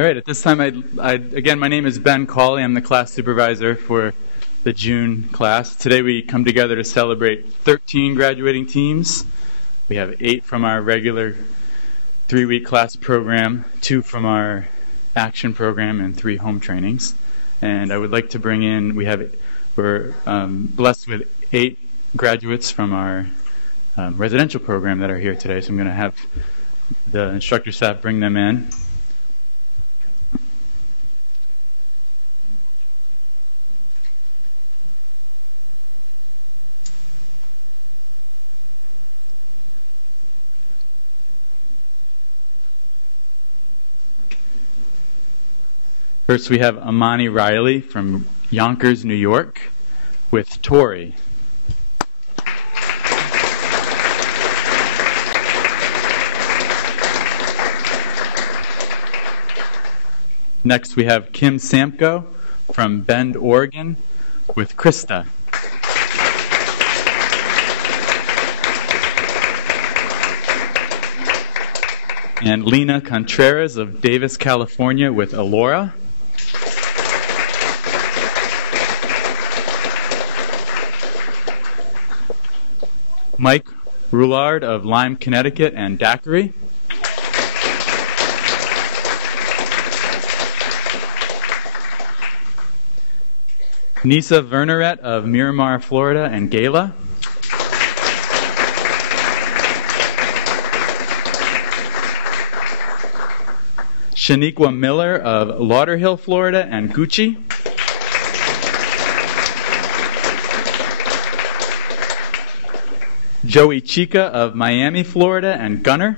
All right, at this time, again, my name is Ben Cawley. I'm the class supervisor for the June class. Today we come together to celebrate 13 graduating teams. We have 8 from our regular 3-week class program, 2 from our action program, and 3 home trainings. And I would like to bring in, we're blessed with 8 graduates from our residential program that are here today. So I'm going to have the instructor staff bring them in. First, we have Amani Riley from Yonkers, New York, with Tori. Next, we have Kim Samko from Bend, Oregon, with Krista. And Lena Contreras of Davis, California, with Alora. Mike Roulard of Lyme, Connecticut, and Daiquiri. Nisa Verneret of Miramar, Florida, and Gala. Shaniqua Miller of Lauderhill, Florida, and Gucci. Joey Chica of Miami, Florida, and Gunner.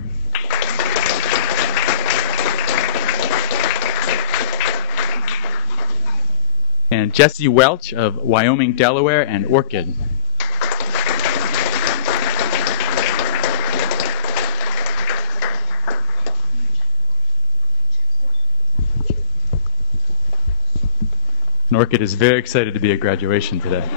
And Jesse Welch of Wyoming, Delaware, and Orchid. And Orchid is very excited to be at graduation today.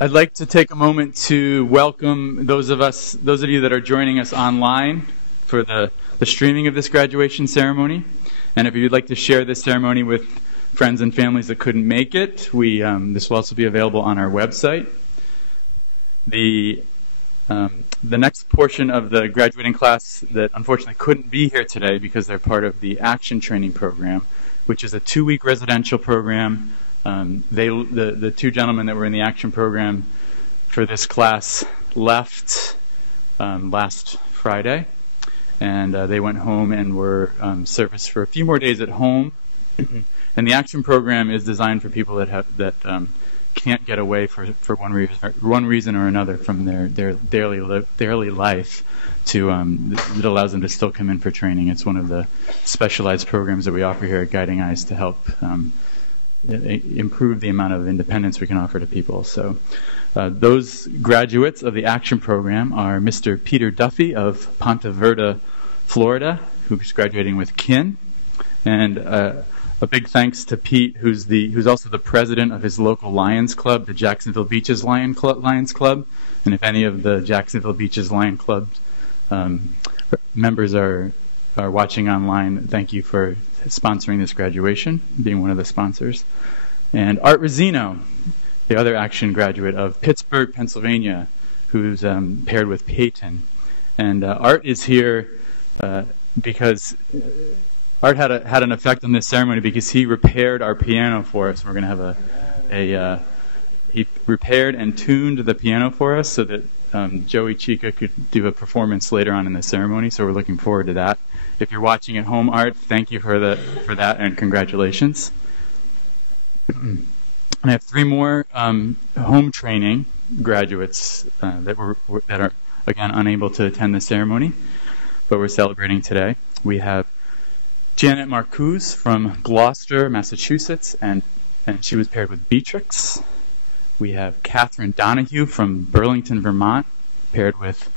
I'd like to take a moment to welcome those of you that are joining us online for the streaming of this graduation ceremony. And if you'd like to share this ceremony with friends and families that couldn't make it, this will also be available on our website. The next portion of the graduating class that unfortunately couldn't be here today because they're part of the Action Training Program, which is a 2-week residential program. The 2 gentlemen that were in the action program for this class left last Friday, and they went home and were serviced for a few more days at home. And the action program is designed for people that can't get away for one reason or another from their daily life. It allows them to still come in for training. It's one of the specialized programs that we offer here at Guiding Eyes to help improve the amount of independence we can offer to people. So those graduates of the action program are Mr. Peter Duffy of Ponte Verde, Florida, who's graduating with kin, and a big thanks to Pete, who's also the president of his local Lions Club, the Jacksonville Beaches Lions Club. And if any of the Jacksonville Beaches Lions Club members are watching online, thank you for sponsoring this graduation, being one of the sponsors. And Art Rosino, the other action graduate of Pittsburgh, Pennsylvania, who's paired with Peyton. And Art is here because Art had an effect on this ceremony because he repaired our piano for us. We're going to have he repaired and tuned the piano for us so that Joey Chica could do a performance later on in the ceremony. So we're looking forward to that. If you're watching at home, Art, thank you for that, and congratulations. And I have 3 more home training graduates that are again unable to attend the ceremony, but we're celebrating today. We have Janet Marcuse from Gloucester, Massachusetts, and she was paired with Beatrix. We have Catherine Donahue from Burlington, Vermont, paired with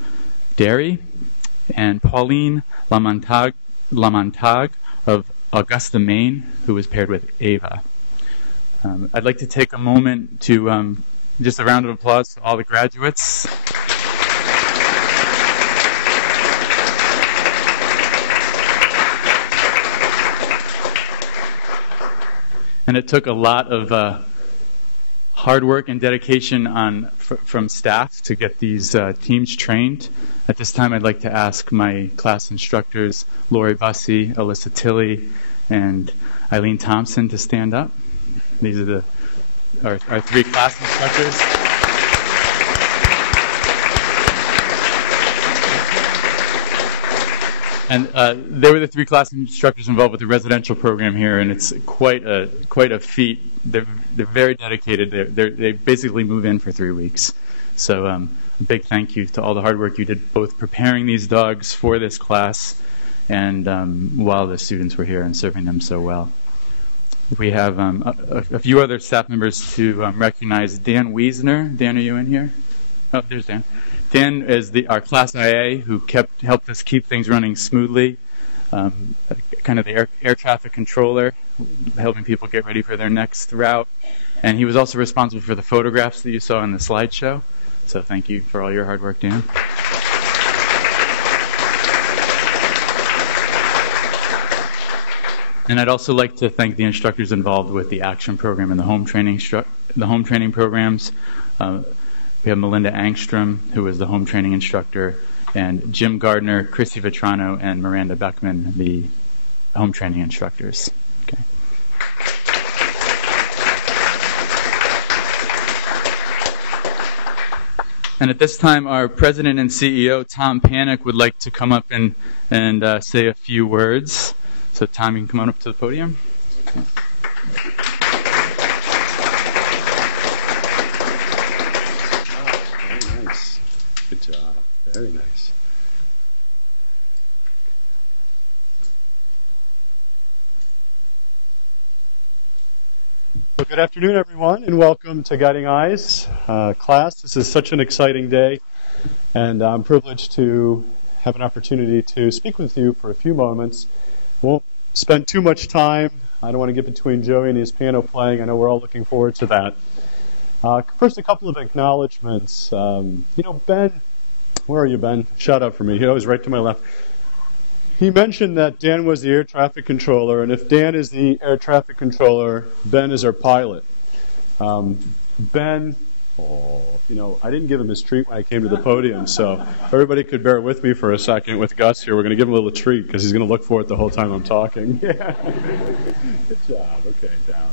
Derry, and Pauline Lamontague of Augusta, Maine, who was paired with Ava. I'd like to take a moment to Just a round of applause for all the graduates. And it took a lot of hard work and dedication from staff to get these teams trained. At this time, I'd like to ask my class instructors, Lori Bussey, Alyssa Tilley, and Eileen Thompson to stand up. These are our three class instructors. And they were the three class instructors involved with the residential program here, and it's quite a feat. They're very dedicated. They basically move in for 3 weeks. So a big thank you to all the hard work you did, both preparing these dogs for this class and while the students were here and serving them so well. We have a few other staff members to recognize. Dan Wiesner. Dan, are you in here? Oh, there's Dan. Dan is our class IA who helped us keep things running smoothly, kind of the air traffic controller, helping people get ready for their next route. And he was also responsible for the photographs that you saw in the slideshow. So thank you for all your hard work, Dan. And I'd also like to thank the instructors involved with the action program and the home training programs. We have Melinda Angstrom, who is the home training instructor, and Jim Gardner, Chrissy Vetrano, and Miranda Beckman, the home training instructors. Okay. And at this time, our president and CEO, Tom Panic, would like to come up and say a few words. So Tom, you can come on up to the podium. Okay. Very nice. Good job. Very nice. Well, good afternoon, everyone, and welcome to Guiding Eyes class. This is such an exciting day, and I'm privileged to have an opportunity to speak with you for a few moments. Won't spend too much time. I don't want to get between Joey and his piano playing. I know we're all looking forward to that. First, a couple of acknowledgments. Ben, where are you, Ben? Shout out for me. He was right to my left. He mentioned that Dan was the air traffic controller, and if Dan is the air traffic controller, Ben is our pilot. Ben, I didn't give him his treat when I came to the podium, so everybody could bear with me for a second with Gus here. We're going to give him a little treat because he's going to look for it the whole time I'm talking. Yeah. Good job. Okay, down.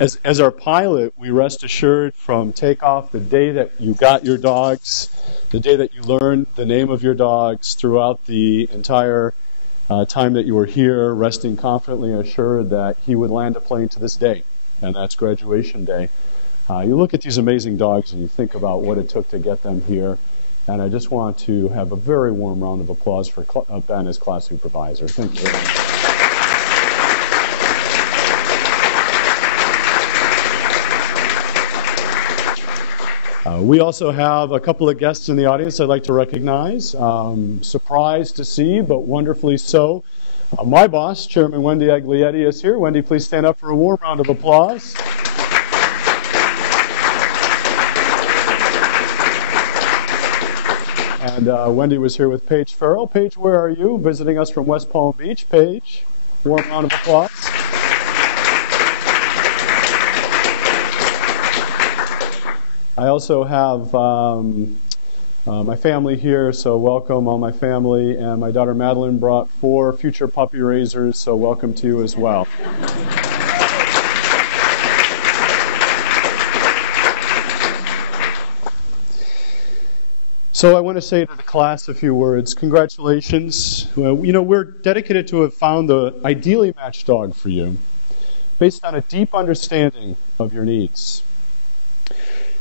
As our pilot, we rest assured from takeoff, the day that you got your dogs, the day that you learned the name of your dogs, throughout the entire time that you were here, resting confidently assured that he would land a plane to this day, and that's graduation day. You look at these amazing dogs and you think about what it took to get them here, and I just want to have a very warm round of applause for Ben as class supervisor. Thank you. We also have a couple of guests in the audience I'd like to recognize. Surprised to see, but wonderfully so. My boss, Chairman Wendy Aglietti, is here. Wendy, please stand up for a warm round of applause. And Wendy was here with Paige Farrell. Paige, where are you? Visiting us from West Palm Beach. Paige, warm round of applause. I also have my family here, so welcome all my family. And my daughter Madeline brought 4 future puppy raisers, so welcome to you as well. So I want to say to the class a few words. Congratulations. We're dedicated to have found the ideally matched dog for you, based on a deep understanding of your needs.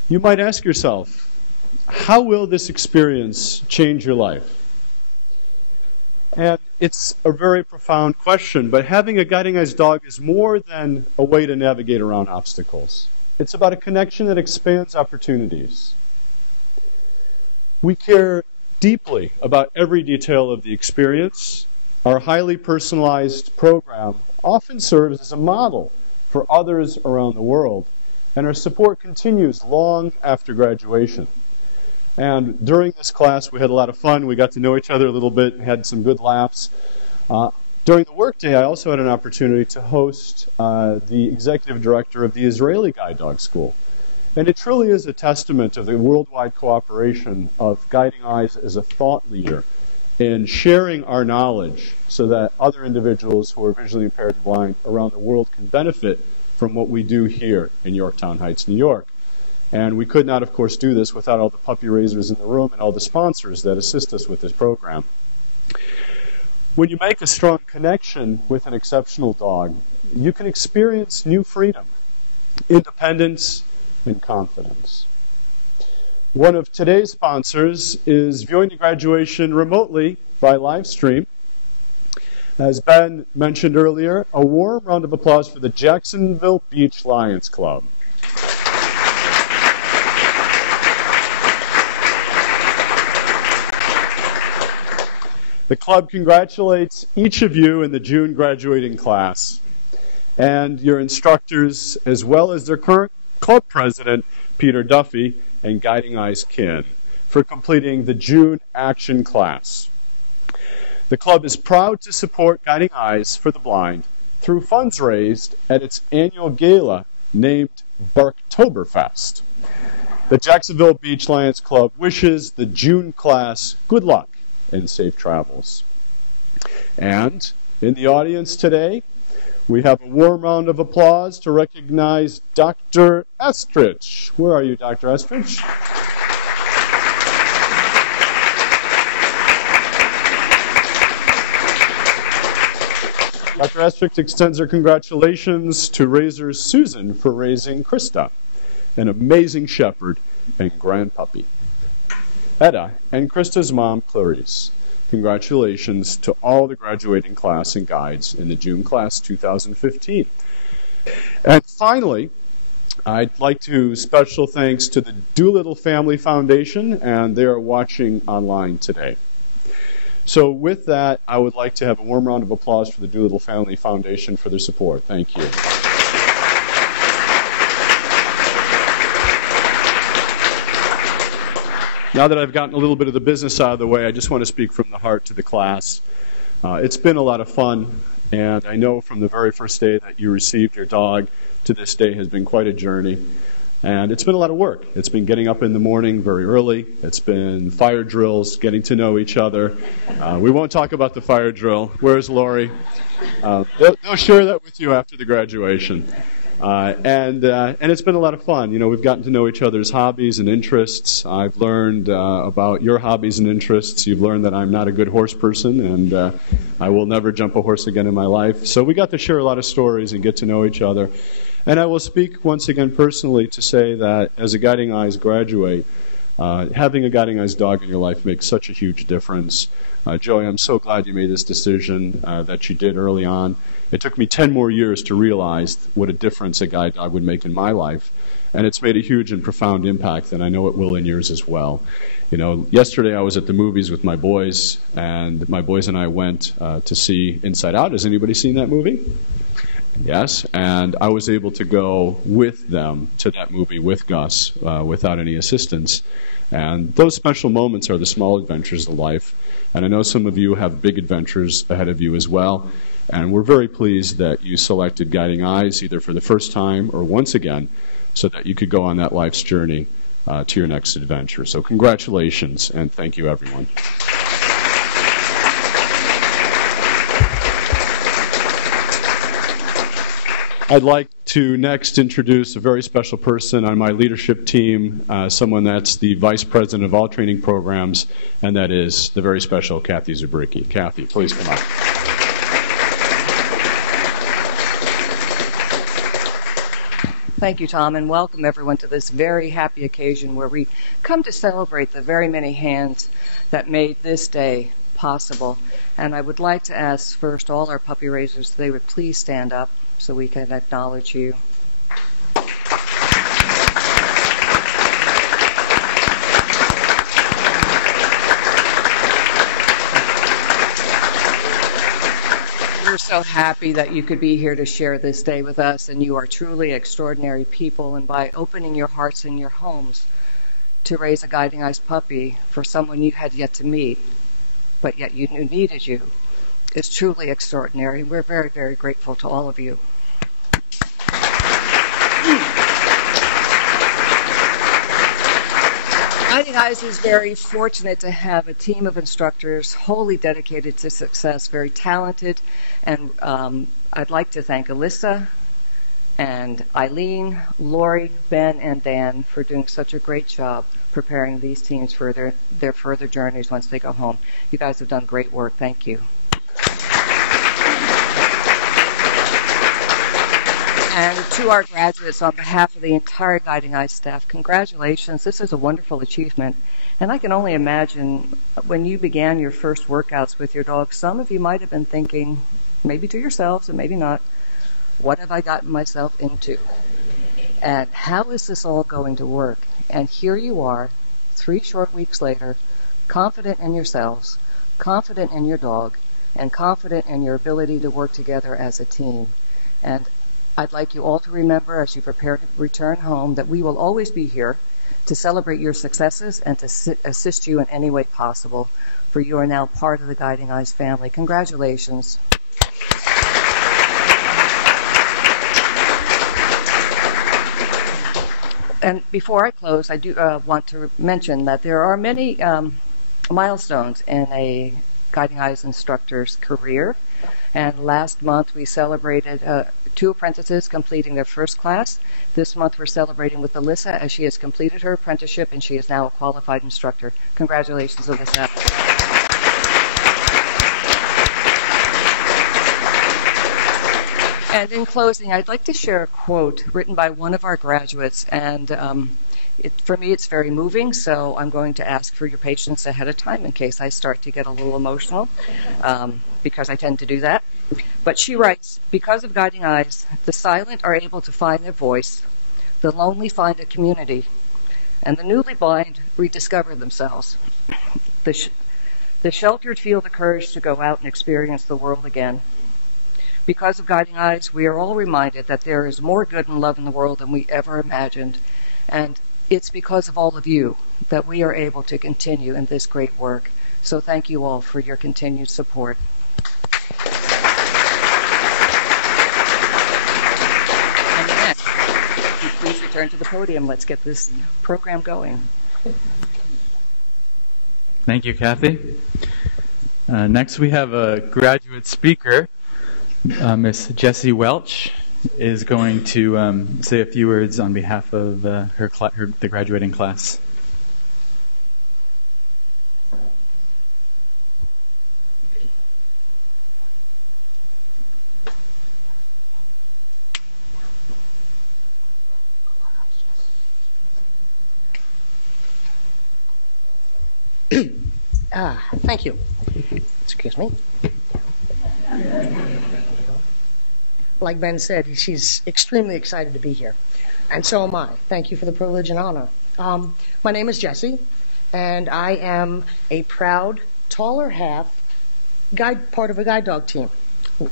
You might ask yourself, how will this experience change your life? And it's a very profound question, but having a Guiding Eyes dog is more than a way to navigate around obstacles. It's about a connection that expands opportunities. We care deeply about every detail of the experience. Our highly personalized program often serves as a model for others around the world. And our support continues long after graduation. And during this class, we had a lot of fun. We got to know each other a little bit, had some good laughs. During the workday, I also had an opportunity to host the executive director of the Israeli Guide Dog School. And it truly is a testament of the worldwide cooperation of Guiding Eyes as a thought leader in sharing our knowledge so that other individuals who are visually impaired and blind around the world can benefit from what we do here in Yorktown Heights, New York. And we could not, of course, do this without all the puppy raisers in the room and all the sponsors that assist us with this program. When you make a strong connection with an exceptional dog, you can experience new freedom, independence, and confidence. One of today's sponsors is viewing the graduation remotely by live stream. As Ben mentioned earlier, a warm round of applause for the Jacksonville Beach Lions Club. The club congratulates each of you in the June graduating class and your instructors, as well as their current club president, Peter Duffy, and Guiding Eyes Kin, for completing the June Action class. The club is proud to support Guiding Eyes for the Blind through funds raised at its annual gala named Barktoberfest. The Jacksonville Beach Lions Club wishes the June class good luck and safe travels. And in the audience today, we have a warm round of applause to recognize Dr. Estrich. Where are you, Dr. Estrich? Dr. Estrich extends her congratulations to raisers Susan for raising Krista, an amazing shepherd and grand puppy. Etta and Krista's mom, Clarice. Congratulations to all the graduating class and guides in the June class 2015. And finally, I'd like to special thanks to the Doolittle Family Foundation, and they are watching online today. So with that, I would like to have a warm round of applause for the Doolittle Family Foundation for their support. Thank you. Now that I've gotten a little bit of the business out of the way, I just want to speak from the heart to the class. It's been a lot of fun, and I know from the very first day that you received your dog to this day has been quite a journey. And it's been a lot of work. It's been getting up in the morning very early. It's been fire drills, getting to know each other. We won't talk about the fire drill. Where's Lori? They'll share that with you after the graduation. And it's been a lot of fun. You know, we've gotten to know each other's hobbies and interests. I've learned about your hobbies and interests. You've learned that I'm not a good horse person, and I will never jump a horse again in my life. So we got to share a lot of stories and get to know each other. And I will speak once again personally to say that as a Guiding Eyes graduate, having a Guiding Eyes dog in your life makes such a huge difference. Joey, I'm so glad you made this decision that you did early on. It took me 10 more years to realize what a difference a guide dog would make in my life, and it's made a huge and profound impact, and I know it will in yours as well. You know, yesterday I was at the movies with my boys, and my boys and I went to see Inside Out. Has anybody seen that movie? Yes, and I was able to go with them to that movie with Gus without any assistance. And those special moments are the small adventures of life. And I know some of you have big adventures ahead of you as well. And we're very pleased that you selected Guiding Eyes either for the first time or once again so that you could go on that life's journey to your next adventure. So congratulations, and thank you, everyone. I'd like to next introduce a very special person on my leadership team, someone that's the Vice President of all training programs, and that is the very special Kathy Zubricki. Kathy, please come up. Thank you, Tom, and welcome everyone to this very happy occasion where we come to celebrate the very many hands that made this day possible. And I would like to ask first all our puppy raisers if they would please stand up so we can acknowledge you. We're so happy that you could be here to share this day with us, and you are truly extraordinary people. And by opening your hearts and your homes to raise a Guiding Eyes puppy for someone you had yet to meet, but yet you knew needed you, is truly extraordinary. We're very, very grateful to all of you. Guiding Eyes is very fortunate to have a team of instructors wholly dedicated to success, very talented, and I'd like to thank Alyssa and Eileen, Lori, Ben, and Dan for doing such a great job preparing these teams for their further journeys once they go home. You guys have done great work. Thank you. And to our graduates, on behalf of the entire Guiding Eyes staff, congratulations. This is a wonderful achievement. And I can only imagine when you began your first workouts with your dog, some of you might have been thinking, maybe to yourselves and maybe not, what have I gotten myself into? And how is this all going to work? And here you are, 3 short weeks later, confident in yourselves, confident in your dog, and confident in your ability to work together as a team. And I'd like you all to remember as you prepare to return home that we will always be here to celebrate your successes and to assist you in any way possible, for you are now part of the Guiding Eyes family. Congratulations. And before I close, I do want to mention that there are many milestones in a Guiding Eyes instructor's career. And last month we celebrated 2 apprentices completing their first class. This month we're celebrating with Alyssa as she has completed her apprenticeship and she is now a qualified instructor. Congratulations, Alyssa. And in closing, I'd like to share a quote written by one of our graduates, and for me it's very moving, so I'm going to ask for your patience ahead of time in case I start to get a little emotional, because I tend to do that. But she writes, because of Guiding Eyes, the silent are able to find their voice, the lonely find a community, and the newly blind rediscover themselves. The sheltered feel the courage to go out and experience the world again. Because of Guiding Eyes, we are all reminded that there is more good and love in the world than we ever imagined, and it's because of all of you that we are able to continue in this great work. So thank you all for your continued support. Please return to the podium. Let's get this program going. Thank you, Kathy. Next, we have a graduate speaker. Miss Jessie Welch is going to say a few words on behalf of the graduating class. Thank you. Excuse me. Like Ben said, she's extremely excited to be here, and so am I. Thank you for the privilege and honor. My name is Jessie, and I am a proud, taller half part of a guide dog team.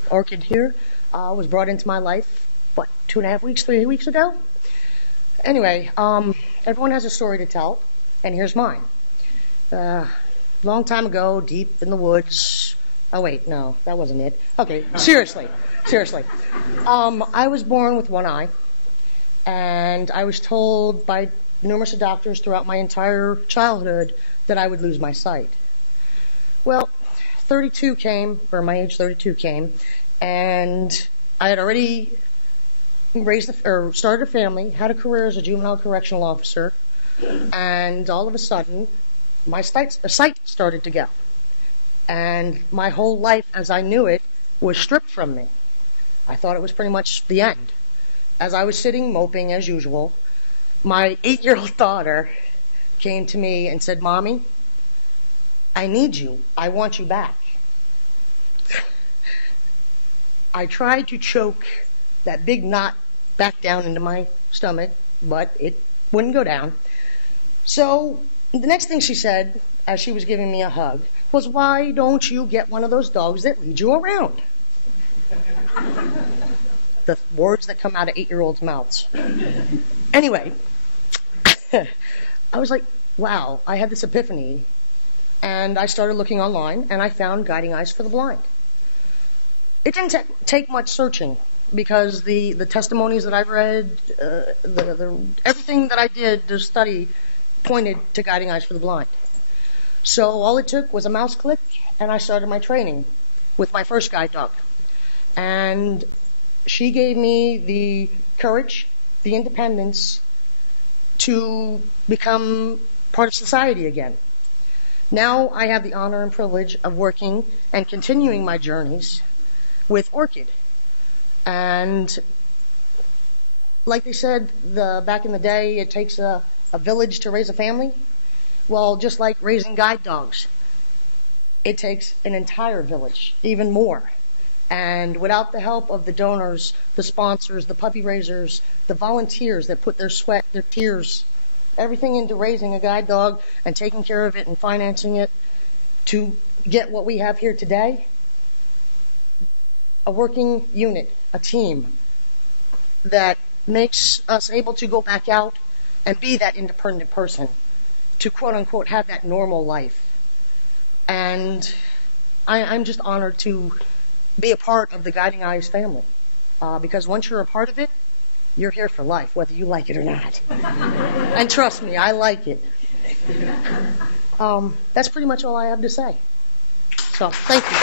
Orchid here was brought into my life, 2.5 weeks, 3 weeks ago? Anyway, everyone has a story to tell, and here's mine. Long time ago, deep in the woods. Oh, wait, no, that wasn't it. Okay, seriously. I was born with one eye, and I was told by numerous doctors throughout my entire childhood that I would lose my sight. Well, my age 32 came, and I had already started a family, had a career as a juvenile correctional officer, and all of a sudden, my sight started to go. And my whole life as I knew it was stripped from me. I thought it was pretty much the end. As I was sitting moping as usual, my 8-year-old daughter came to me and said, "Mommy, I need you. I want you back." I tried to choke that big knot back down into my stomach, but it wouldn't go down. So the next thing she said, as she was giving me a hug, was, "Why don't you get one of those dogs that lead you around?" the words that come out of 8-year-olds' mouths. Anyway, I was like, wow, I had this epiphany, and I started looking online, and I found Guiding Eyes for the Blind. It didn't take much searching, because the testimonies that I've read, everything that I did to study pointed to Guiding Eyes for the Blind. So all it took was a mouse click, and I started my training with my first guide dog. And she gave me the courage, the independence to become part of society again. Now I have the honor and privilege of working and continuing my journeys with Orchid. And like they said back in the day, it takes a village to raise a family. Well, just like raising guide dogs, it takes an entire village, even more. And without the help of the donors, the sponsors, the puppy raisers, the volunteers that put their sweat, their tears, everything into raising a guide dog and taking care of it and financing it to get what we have here today, a working unit, a team that makes us able to go back out and be that independent person, to quote unquote have that normal life. And I'm just honored to be a part of the Guiding Eyes family, because once you're a part of it, you're here for life, whether you like it or not. And trust me, I like it. That's pretty much all I have to say. So, thank you.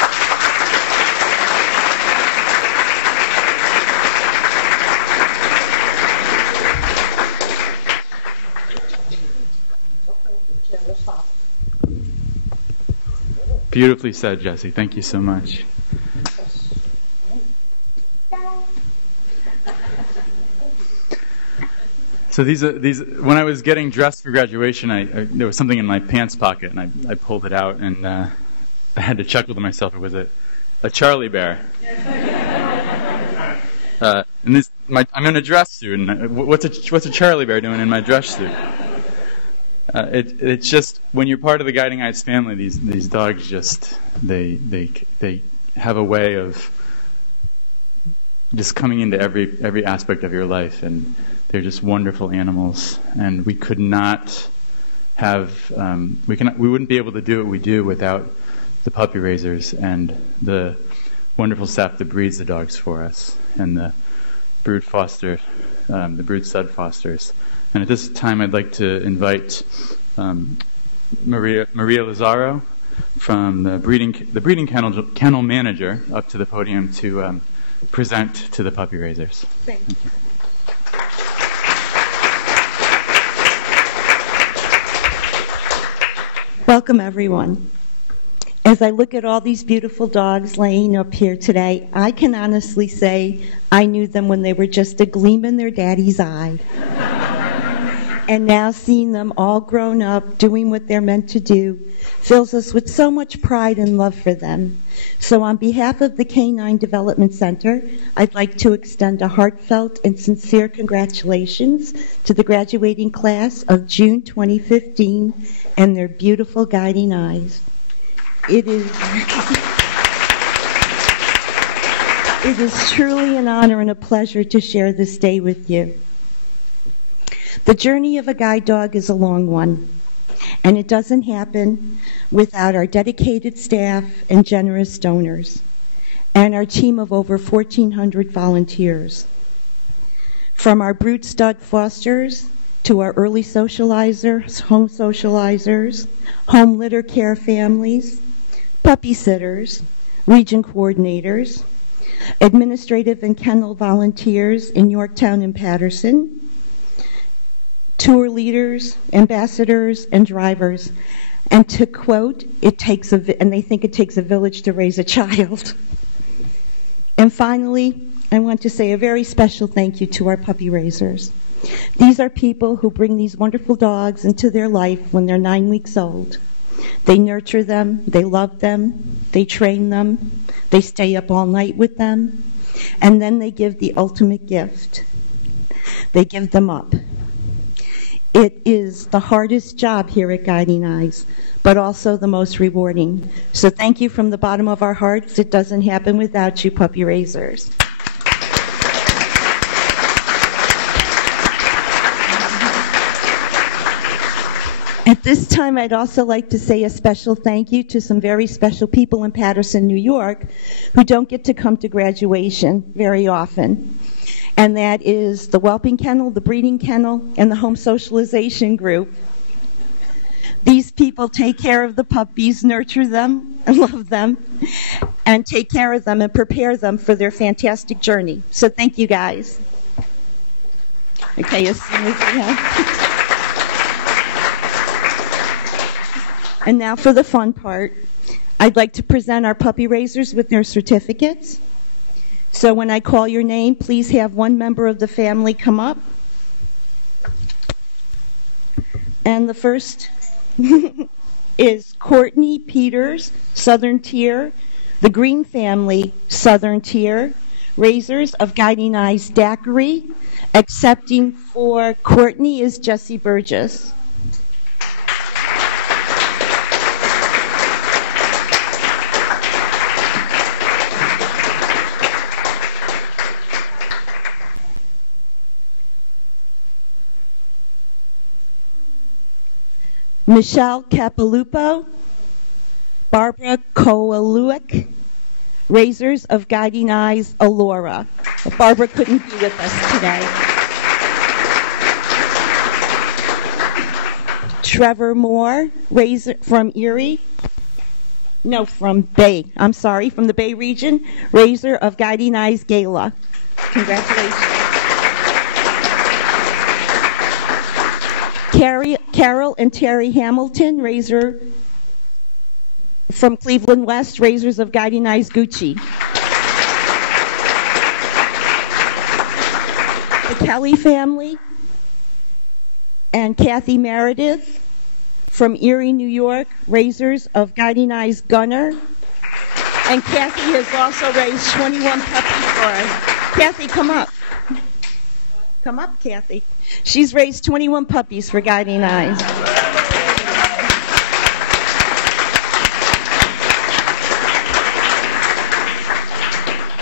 Beautifully said, Jesse. Thank you so much. So these when I was getting dressed for graduation, there was something in my pants pocket, and I pulled it out, and I had to chuckle to myself. It was a Charlie bear. And I'm in a dress suit, and what's a Charlie bear doing in my dress suit? It's just when you're part of the Guiding Eyes family, these dogs just they have a way of just coming into every aspect of your life, and they're just wonderful animals. And we could not have we wouldn't be able to do what we do without the puppy raisers and the wonderful staff that breeds the dogs for us, and the brood stud fosters. And at this time, I'd like to invite Maria Lazaro from the breeding kennel manager up to the podium to present to the puppy raisers. Thank you. Welcome, everyone. As I look at all these beautiful dogs laying up here today, I can honestly say I knew them when they were just a gleam in their daddy's eye. And now seeing them all grown up, doing what they're meant to do, fills us with so much pride and love for them. So on behalf of the Canine Development Center, I'd like to extend a heartfelt and sincere congratulations to the graduating class of June 2015 and their beautiful Guiding Eyes. It is truly an honor and a pleasure to share this day with you. The journey of a guide dog is a long one, and it doesn't happen without our dedicated staff and generous donors, and our team of over 1,400 volunteers. From our brood stud fosters to our early socializers, home litter care families, puppy sitters, region coordinators, administrative and kennel volunteers in Yorktown and Patterson, tour leaders, ambassadors, and drivers. And to quote, and they think it takes a village to raise a child. And finally, I want to say a very special thank you to our puppy raisers. These are people who bring these wonderful dogs into their life when they're 9 weeks old. They nurture them, they love them, they train them, they stay up all night with them, and then they give the ultimate gift. They give them up. It is the hardest job here at Guiding Eyes, but also the most rewarding. So thank you from the bottom of our hearts. It doesn't happen without you, puppy raisers. At this time, I'd also like to say a special thank you to some very special people in Paterson, New York, who don't get to come to graduation very often. And that is the whelping kennel, the breeding kennel, and the home socialization group. These people take care of the puppies, nurture them, and love them, and take care of them and prepare them for their fantastic journey. So thank you, guys. Okay, as soon as we have... And now for the fun part. I'd like to present our puppy raisers with their certificates. So when I call your name, please have one member of the family come up. And the first is Courtney Peters, Southern Tier, the Green family, Southern Tier, raisers of Guiding Eyes Daiquiri. Accepting for Courtney is Jessie Burgess. Michelle Capilupo, Barbara Kowaluik, raisers of Guiding Eyes Allura. Barbara couldn't be with us today. Trevor Moore, raiser from Erie. No, from Bay. I'm sorry, from the Bay region, raiser of Guiding Eyes Gala. Congratulations. Carol and Terry Hamilton, raiser from Cleveland West, raisers of Guiding Eyes Gucci. The Kelly family and Kathy Meredith from Erie, New York, raisers of Guiding Eyes Gunner. And Kathy has also raised 21 puppies for us. Kathy, come up. Come up, Kathy. She's raised 21 puppies for Guiding Eyes.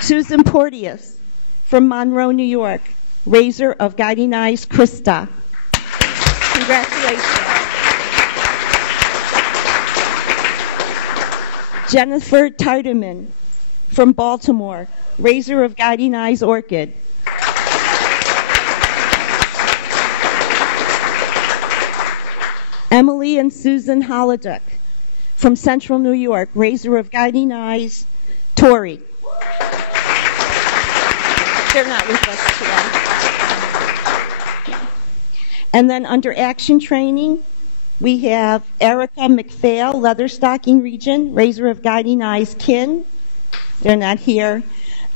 Susan Porteous from Monroe, New York, raiser of Guiding Eyes Krista. Congratulations. Jennifer Tiedemann from Baltimore, raiser of Guiding Eyes Orchid. Emily and Susan Holoduck from Central New York, raiser of Guiding Eyes Tori. They're not with us today. And then under action training, we have Erica McPhail, Leatherstocking region, raiser of Guiding Eyes Kin. They're not here.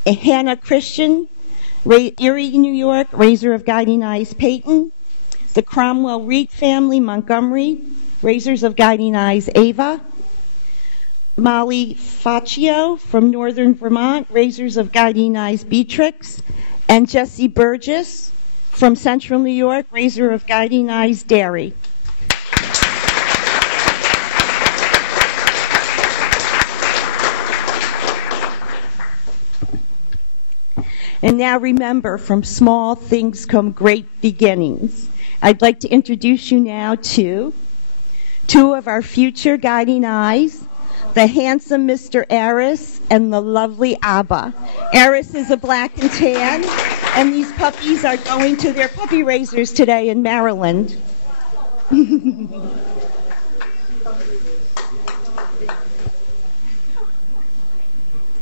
Hannah Christian, Erie, New York, raiser of Guiding Eyes Peyton. The Cromwell Reed family, Montgomery, raisers of Guiding Eyes Ava. Molly Faccio from Northern Vermont, raisers of Guiding Eyes Beatrix. And Jessie Burgess from Central New York, raiser of Guiding Eyes Dairy. And now remember, from small things come great beginnings. I'd like to introduce you now to two of our future Guiding Eyes, the handsome Mr. Aris and the lovely Abba. Aris is a black and tan, and these puppies are going to their puppy raisers today in Maryland.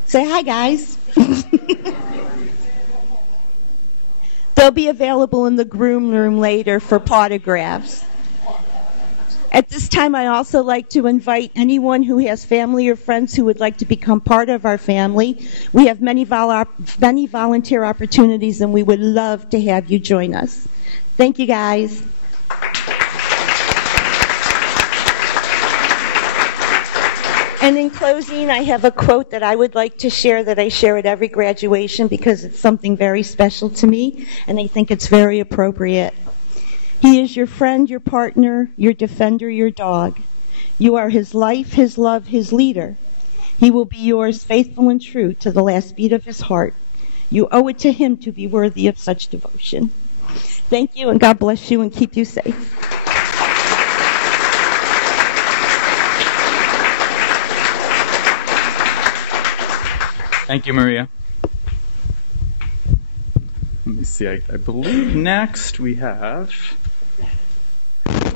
Say hi, guys. They'll be available in the groom room later for autographs. At this time, I also like to invite anyone who has family or friends who would like to become part of our family. We have many volunteer opportunities, and we would love to have you join us. Thank you, guys. And in closing, I have a quote that I would like to share that I share at every graduation because it's something very special to me, and I think it's very appropriate. He is your friend, your partner, your defender, your dog. You are his life, his love, his leader. He will be yours faithful and true to the last beat of his heart. You owe it to him to be worthy of such devotion. Thank you, and God bless you and keep you safe. Thank you, Maria. Let me see. I believe next we have.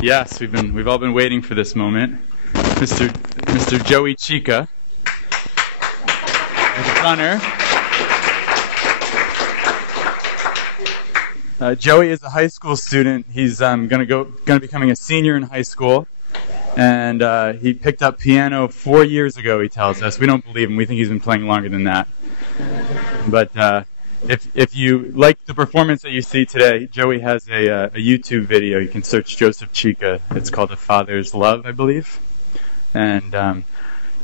Yes, we've all been waiting for this moment. Mr. Joey Chica, the runner. Joey is a high school student. He's going to be becoming a senior in high school, and he picked up piano 4 years ago. He tells us. We don't believe him. We think he's been playing longer than that. But if you like the performance that you see today, Joey has a YouTube video. You can search Joseph Chica. It's called "A Father's Love," I believe. And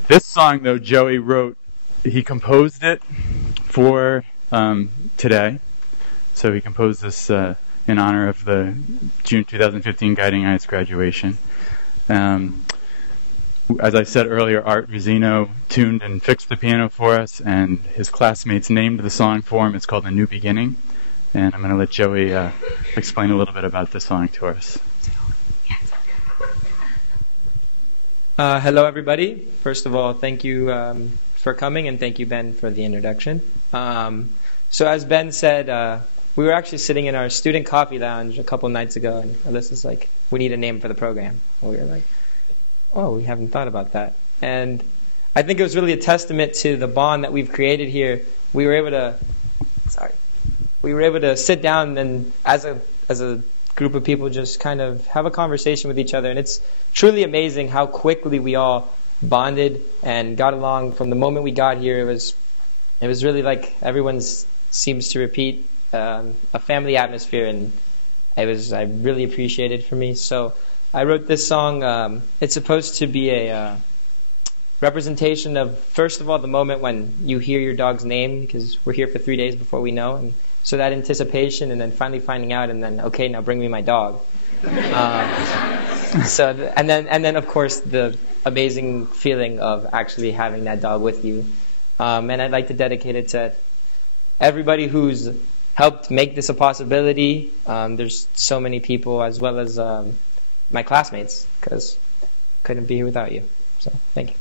this song, though, Joey wrote. He composed it for today. So he composed this in honor of the June 2015 Guiding Eyes graduation. As I said earlier, Art Rizzino tuned and fixed the piano for us, and his classmates named the song for him. It's called "A New Beginning." And I'm going to let Joey explain a little bit about the song to us. Hello, everybody. First of all, thank you for coming, and thank you, Ben, for the introduction. So as Ben said, we were actually sitting in our student coffee lounge a couple nights ago, and Alyssa's like, we need a name for the program. And we were like, oh, we haven't thought about that. And I think it was really a testament to the bond that we've created here. We were able to sit down and as a group of people just kind of have a conversation with each other. And it's truly amazing how quickly we all bonded and got along from the moment we got here. It was really like everyone seems to repeat a family atmosphere, and I really appreciated for me. So I wrote this song. It's supposed to be a representation of, first of all, the moment when you hear your dog's name, because we're here for 3 days before we know, and so that anticipation, and then finally finding out, and then, okay, now bring me my dog. And then of course the amazing feeling of actually having that dog with you. And I'd like to dedicate it to everybody who's helped make this a possibility. There's so many people, as well as my classmates, because couldn't be here without you. So thank you.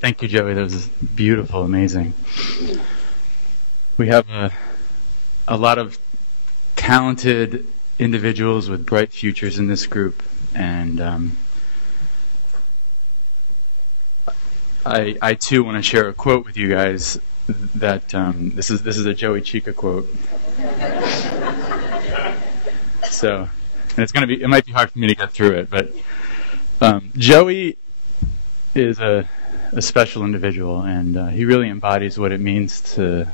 Thank you, Joey. That was beautiful, amazing. We have a lot of talented individuals with bright futures in this group, and I too want to share a quote with you guys. That this is a Joey Chica quote. So, and it might be hard for me to get through it, but Joey is a special individual, and he really embodies what it means to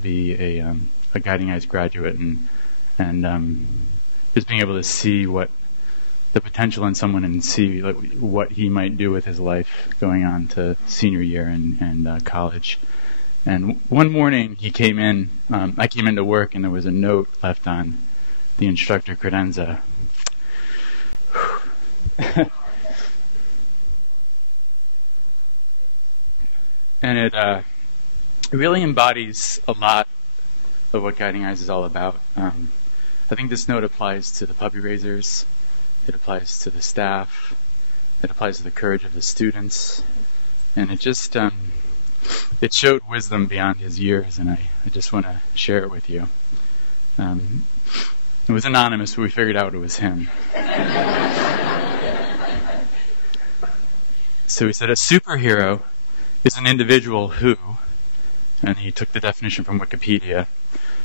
be a Guiding Eyes graduate, and just being able to see what the potential in someone and see what he might do with his life going on to senior year and college. And one morning he came in, I came into work, and there was a note left on the instructor credenza. And it really embodies a lot of what Guiding Eyes is all about. I think this note applies to the puppy raisers, it applies to the staff, it applies to the courage of the students, and it just it showed wisdom beyond his years, and I just want to share it with you. It was anonymous, but we figured out it was him. So he said, a superhero is an individual who, and he took the definition from Wikipedia,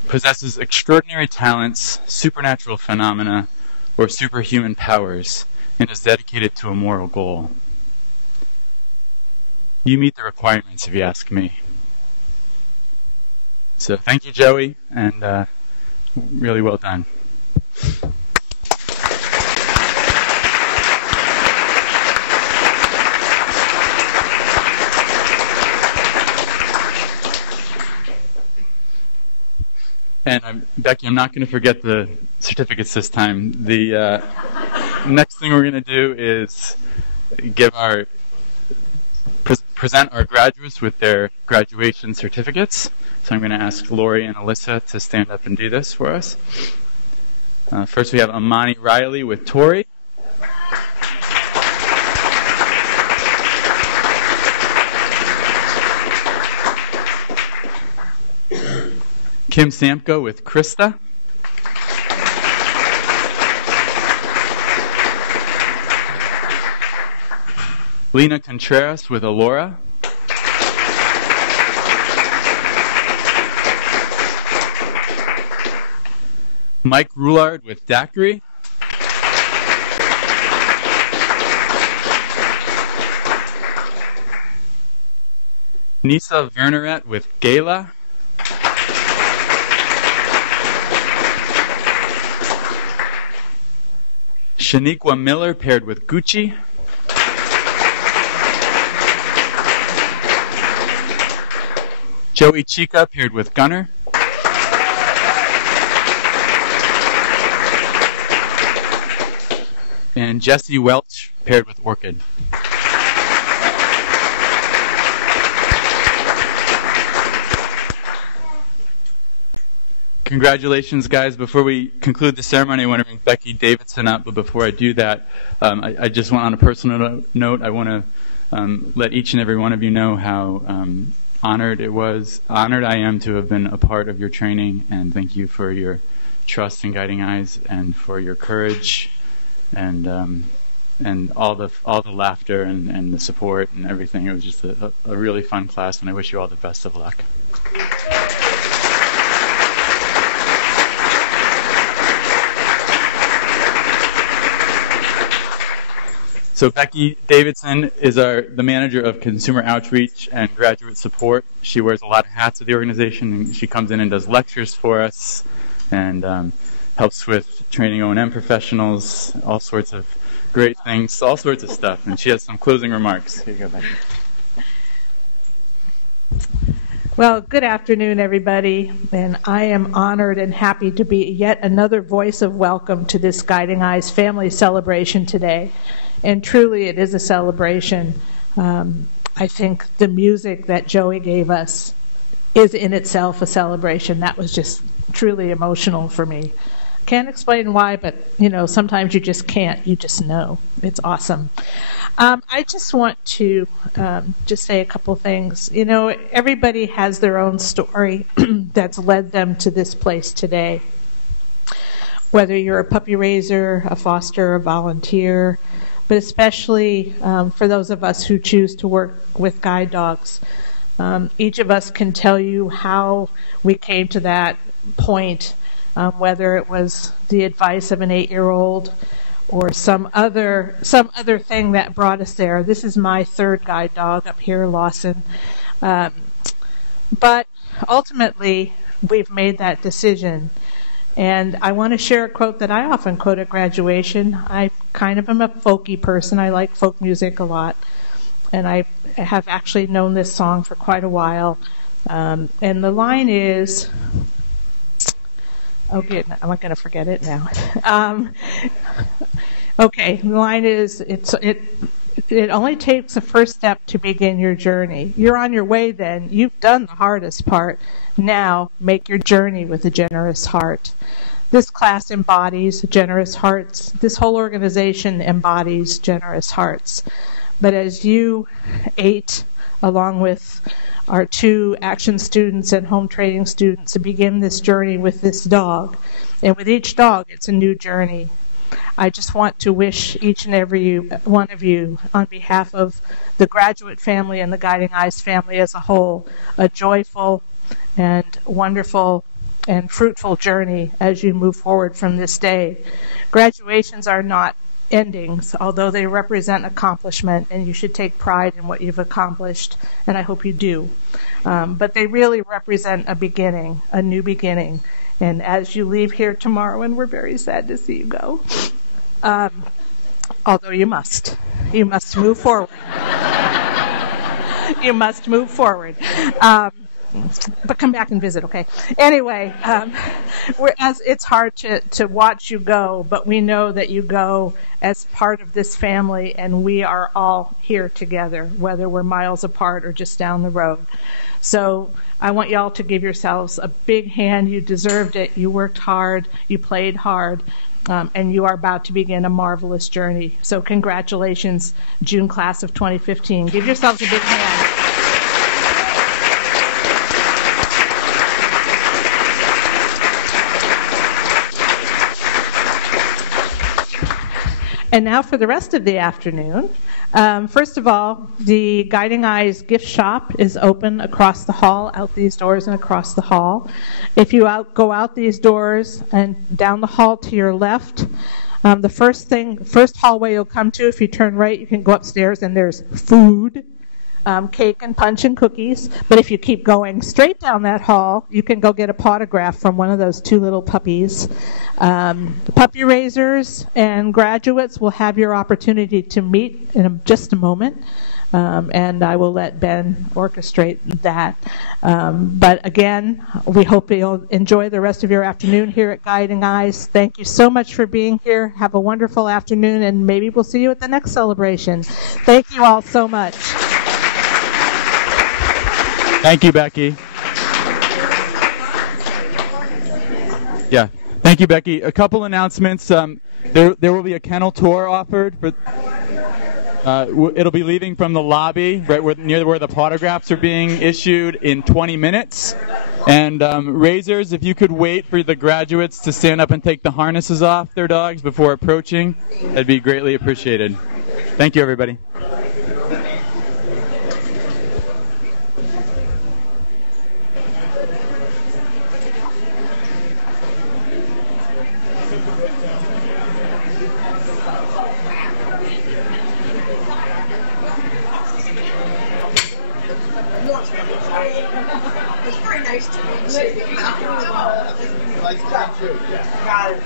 possesses extraordinary talents, supernatural phenomena, or superhuman powers, and is dedicated to a moral goal. You meet the requirements, if you ask me. So thank you, Joey, and really well done. And Becky, I'm not going to forget the certificates this time. The next thing we're going to do is present our graduates with their graduation certificates. So I'm going to ask Lori and Alyssa to stand up and do this for us. First we have Amani Riley with Tori. Kim Samko with Krista. Lena Contreras with Alora. Mike Roulard with Daiquiri. Nisa Verneret with Gala. Shaniqua Miller paired with Gucci. Joey Chica paired with Gunner. And Jesse Welch paired with Orchid. Congratulations, guys. Before we conclude the ceremony, I want to bring Becky Davidson up. But before I do that, I just want, on a personal note, I want to let each and every one of you know how honored I am to have been a part of your training. And thank you for your trust in Guiding Eyes and for your courage and all the laughter and the support and everything. It was just a really fun class, and I wish you all the best of luck. So Becky Davidson is the manager of consumer outreach and graduate support. She wears a lot of hats at the organization, and she comes in and does lectures for us and helps with training O&M professionals, all sorts of great things, all sorts of stuff. And she has some closing remarks. Here you go, Becky. Well, good afternoon, everybody, and I am honored and happy to be yet another voice of welcome to this Guiding Eyes family celebration today. And truly, it is a celebration. I think the music that Joey gave us is in itself a celebration. That was just truly emotional for me. Can't explain why, but sometimes you just can't. You just know. It's awesome. I just want to just say a couple things. You know, everybody has their own story that's led them to this place today. Whether you're a puppy raiser, a foster, a volunteer, but especially for those of us who choose to work with guide dogs. Each of us can tell you how we came to that point, whether it was the advice of an 8-year-old or some other thing that brought us there. This is my third guide dog up here, Lawson. But ultimately, we've made that decision. And I want to share a quote that I often quote at graduation. I kind of am a folky person. I like folk music a lot. And I have actually known this song for quite a while. And the line is, okay, I'm not going to forget it now. Okay, the line is, it only takes a first step to begin your journey. You're on your way then. You've done the hardest part. Now, make your journey with a generous heart. This class embodies generous hearts. This whole organization embodies generous hearts. But as you 8, along with our 2 action students and home training students, begin this journey with this dog, and with each dog, it's a new journey. I just want to wish each and every one of you, on behalf of the graduate family and the Guiding Eyes family as a whole, a joyful and wonderful and fruitful journey as you move forward from this day. Graduations are not endings, although they represent accomplishment, and you should take pride in what you've accomplished, and I hope you do. But they really represent a beginning, a new beginning. And as you leave here tomorrow, and we're very sad to see you go, although you must move forward. You must move forward. But come back and visit, okay? Anyway, it's hard to watch you go, but we know that you go as part of this family, and we are all here together, whether we're miles apart or just down the road. So I want y'all to give yourselves a big hand. You deserved it. You worked hard. You played hard. And you are about to begin a marvelous journey. So congratulations, June class of 2015. Give yourselves a big hand. And now for the rest of the afternoon. First of all, the Guiding Eyes gift shop is open across the hall, out these doors and across the hall. If you go out these doors and down the hall to your left, the first hallway you'll come to, if you turn right, you can go upstairs and there's food, cake and punch and cookies. But if you keep going straight down that hall, you can go get a potograph from one of those 2 little puppies. The puppy raisers and graduates will have your opportunity to meet in just a moment, and I will let Ben orchestrate that. But again, we hope you'll enjoy the rest of your afternoon here at Guiding Eyes. Thank you so much for being here. Have a wonderful afternoon, and maybe we'll see you at the next celebration. Thank you all so much. Thank you, Becky. Yeah. Thank you, Becky. A couple announcements. There will be a kennel tour offered. It'll be leaving from the lobby, right near where the photographs are being issued, in 20 minutes. And raisers, if you could wait for the graduates to stand up and take the harnesses off their dogs before approaching, that'd be greatly appreciated. Thank you, everybody. It's very nice to meet you. Nice to meet you. Got it.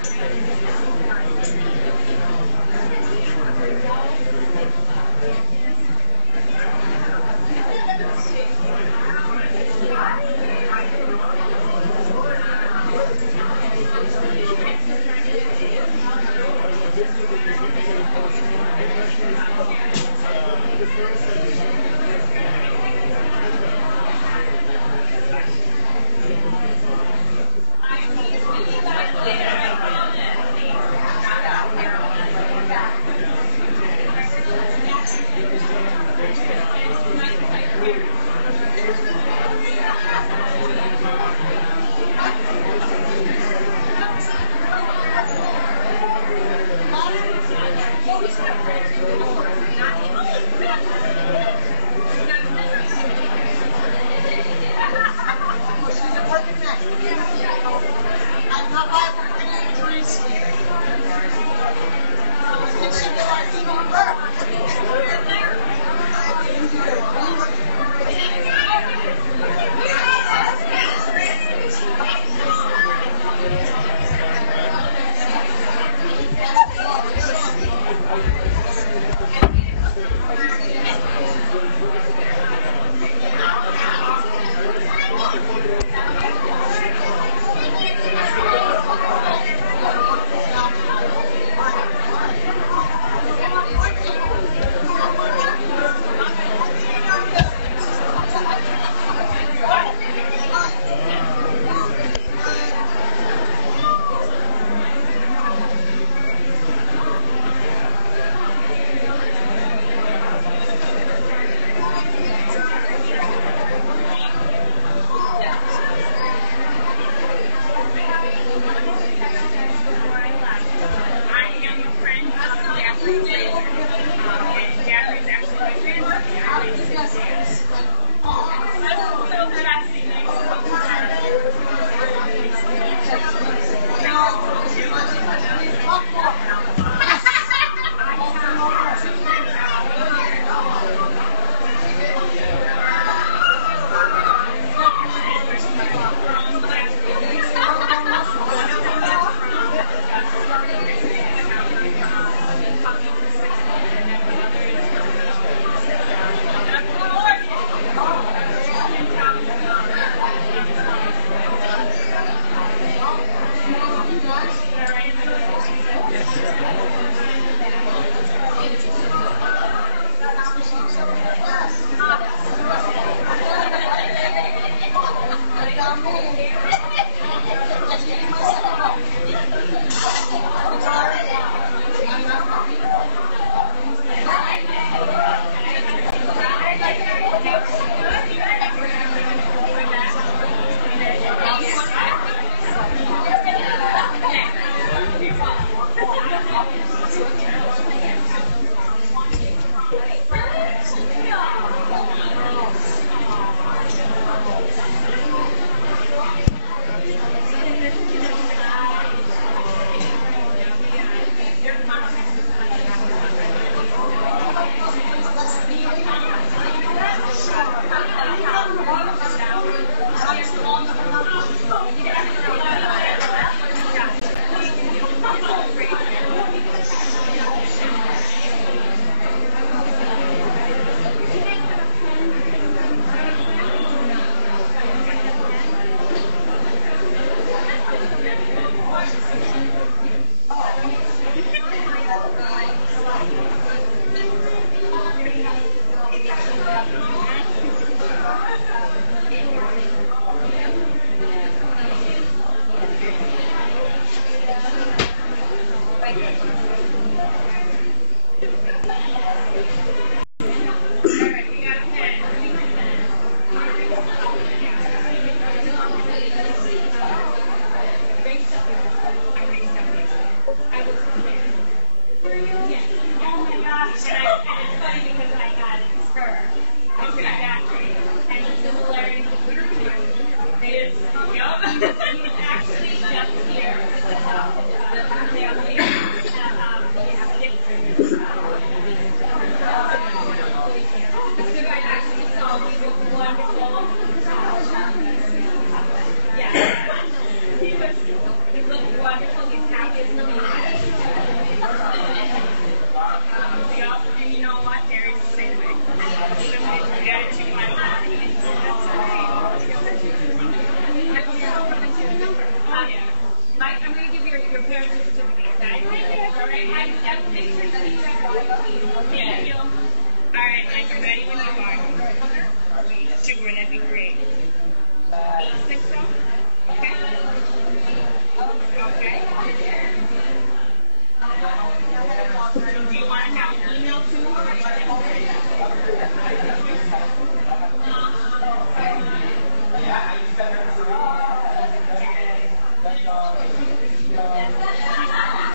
Okay.